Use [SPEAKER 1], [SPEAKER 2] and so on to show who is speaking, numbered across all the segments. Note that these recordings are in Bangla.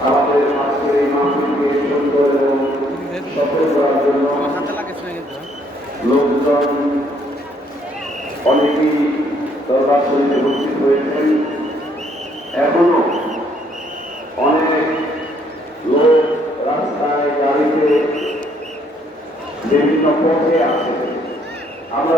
[SPEAKER 1] আমাদের আজকের এই মাহফিলকে সুন্দর এবং সফল করার জন্য লোকজন অনেকেই দরবার শরীরে উপস্থিত হয়েছেন। আমরা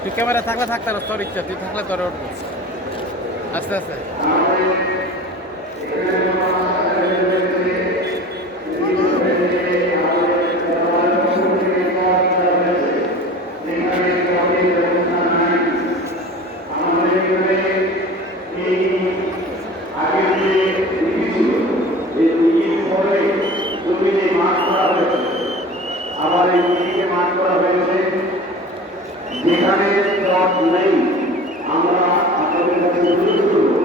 [SPEAKER 2] তুই ক্যামেরা থাকলে থাকতে তোর ইচ্ছা তুই থাকলে তোর উঠবো আস্তে আস্তে।
[SPEAKER 1] এখানে নেই। আমরা আপনাদের কাছে অনুরোধ করব।